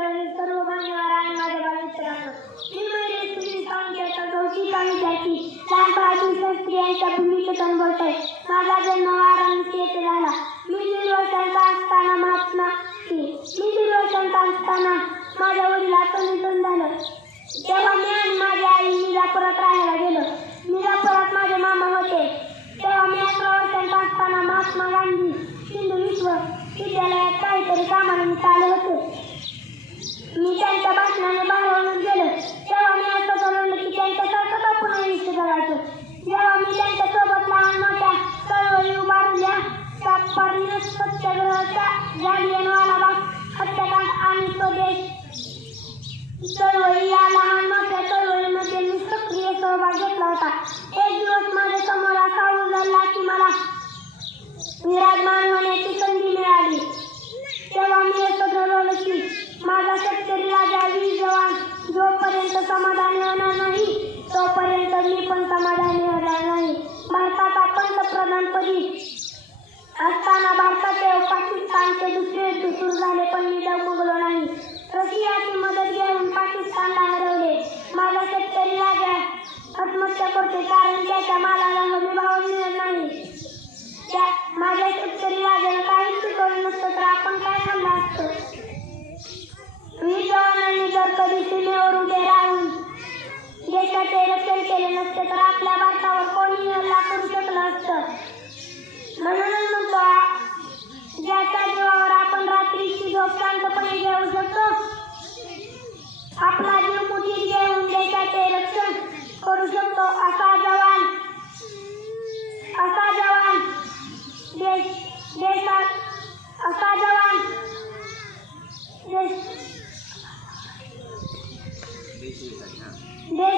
सर्व मान्यवर आणि माझ्या बालमित्रांनो, मी म्हणजे सुनील सावंत गौशी सावंताची लहानपणापासून स्त्रियांच्या भूमिकेतून बोलतोय. माझा जन्म वाराणसी येथे झाला. मी 1.5 वर्षांचा असताना माझ्या वडिलांचं निधन झालं. तेव्हा मी आणि माझी आई मिर्झापुरात राहायला गेलो. मिर्झापुरात माझे मामा होते. तेव्हा मी 11 वर्षांचा असताना महात्मा गांधी हिंदू विश्वविद्यालयात काहीतरी कामानिमित्त आले होते. मी त्यांच्या भाषणाने भारावून गेलो. तेव्हा मी असं ठरवलं की त्यांच्यासारखं आपण आयुष्य जगायचं. जेव्हा मी त्यांच्यासोबत लहान मोठ्या चळवळी उभारल्या, परिवेश सत्याग्रहाचा, जालियनवाला बाग हत्याकांड आणि स्वदेश चळवळी या लहान मोठ्या चळवळीमध्ये मी सक्रिय सहभाग घेतला होता. एक दिवस माझ्या समोर असा उजळला की मला विराजमान होण्याची संधी मिळाली. तेव्हा मी असं ठरवलं की माझा शेतकरी राजा वीर जवान जोपर्यंत समाधानी होणार नाही तोपर्यंत मी पण समाधानी होणार नाही. भारताचा पंतप्रधानपदी असताना भारताचे व पाकिस्तानचे दुसरे युद्ध सुरू झाले, पण मी डगमगलो नाही. रशियाची मदत घेऊन पाकिस्तानला हरवले. माझा शेतकरी राजा आत्महत्या करतो कारण त्याच्या मालाला हमी भाव मिळत नाही. माझ्या शेतकरी राजाला काहीच शिकवलं नसतं तर आपण काय खाल्लं असतं. वीर जवानांनी जर कधी सीमेवर उभे राहून देशाचे रक्षण केले नसते तर आपल्या भारतावर कोणी हल्ला करू शकलं असतं. म्हणूनच म्हणतो, ज्याच्या जीवावर आपण रात्रीची झोप शांतपणे घेऊ शकतो, आपला जीव मुठीत घेऊन देशाचे रक्षण करू शकतो, असा जवान देश